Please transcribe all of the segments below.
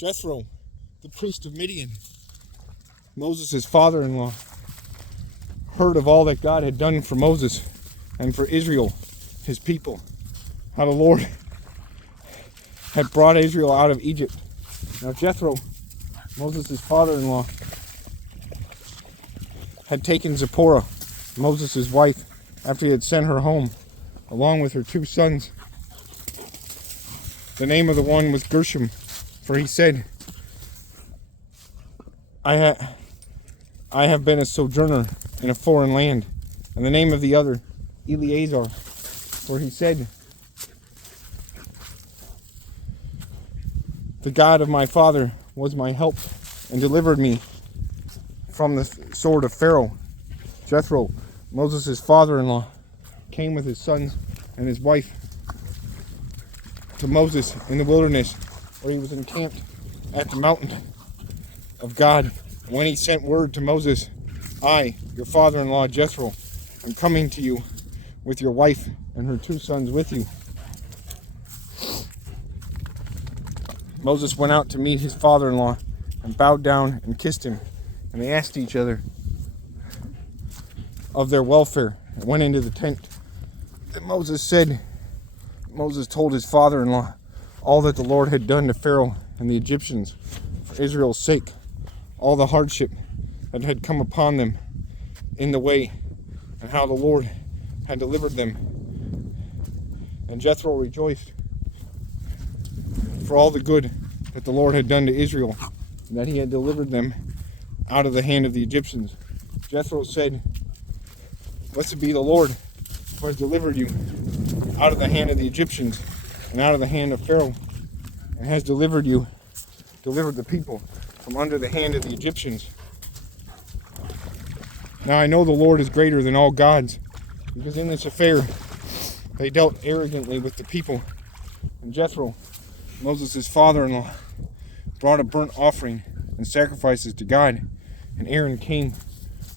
Jethro, the priest of Midian, Moses' father-in-law, heard of all that God had done for Moses and for Israel, his people. How the Lord had brought Israel out of Egypt. Now Jethro, Moses' father-in-law, had taken Zipporah, Moses' wife, after he had sent her home, along with her 2 sons. The name of the one was Gershom, for he said, I have been a sojourner in a foreign land. And the name of the other, Eleazar, for he said, the God of my father was my help and delivered me from the sword of Pharaoh. Jethro, Moses' father-in-law, came with his sons and his wife to Moses in the wilderness, where he was encamped at the mountain of God. And when he sent word to Moses, I, your father-in-law Jethro, am coming to you with your wife and her 2 sons with you. Moses went out to meet his father-in-law and bowed down and kissed him. And they asked each other of their welfare and went into the tent. Then Moses told his father-in-law all that the Lord had done to Pharaoh and the Egyptians for Israel's sake, all the hardship that had come upon them in the way, and how the Lord had delivered them. And Jethro rejoiced for all the good that the Lord had done to Israel, and that he had delivered them out of the hand of the Egyptians. Jethro said, blessed be the Lord who has delivered you out of the hand of the Egyptians and out of the hand of Pharaoh, and has delivered the people from under the hand of the Egyptians. Now I know the Lord is greater than all gods, because in this affair they dealt arrogantly with the people. And Jethro, Moses' father-in-law, brought a burnt offering and sacrifices to God, and Aaron came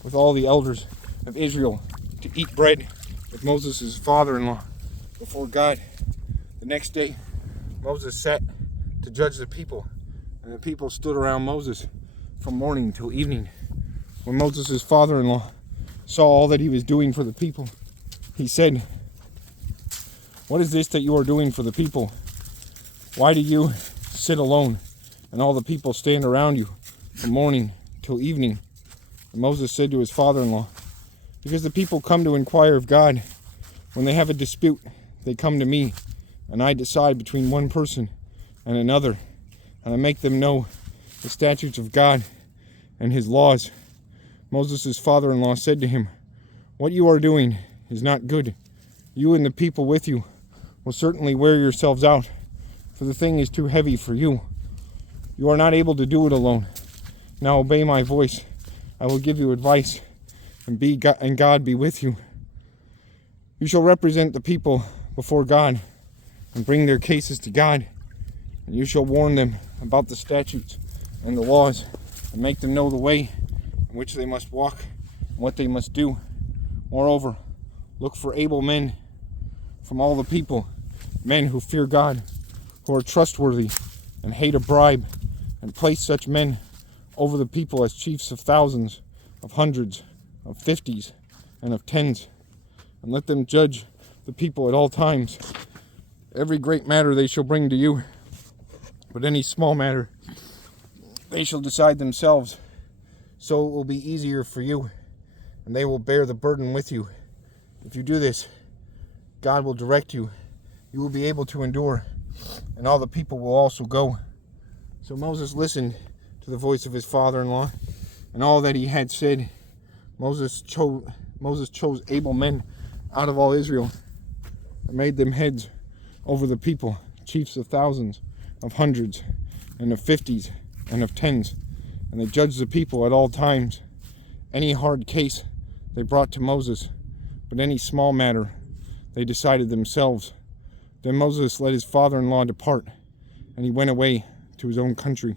with all the elders of Israel to eat bread with Moses' father-in-law before God. The next day Moses sat to judge the people, and the people stood around Moses from morning till evening. When Moses' father-in-law saw all that he was doing for the people, he said, what is this that you are doing for the people? Why do you sit alone and all the people stand around you from morning till evening? And Moses said to his father-in-law, because the people come to inquire of God. When they have a dispute, they come to me, and I decide between one person and another, and I make them know the statutes of God and his laws. Moses' father-in-law said to him, what you are doing is not good. You and the people with you will certainly wear yourselves out, for the thing is too heavy for you. You are not able to do it alone. Now obey my voice. I will give you advice, and God be with you. You shall represent the people before God and bring their cases to God, and you shall warn them about the statutes and the laws, and make them know the way in which they must walk and what they must do. Moreover, look for able men from all the people, men who fear God, who are trustworthy and hate a bribe, and place such men over the people as chiefs of thousands, of hundreds, of 50s, and of 10s, and let them judge the people at all times. Every great matter they shall bring to you, but any small matter they shall decide themselves. So it will be easier for you, and they will bear the burden with you. If you do this, God will direct you. You will be able to endure, and all the people will also go. So Moses listened to the voice of his father-in-law, and all that he had said. Moses chose able men out of all Israel, and made them heads over the people, chiefs of thousands, of hundreds, and of 50s, and of 10s. And they judged the people at all times. Any hard case they brought to Moses, but any small matter they decided themselves. Then Moses let his father-in-law depart, and he went away to his own country.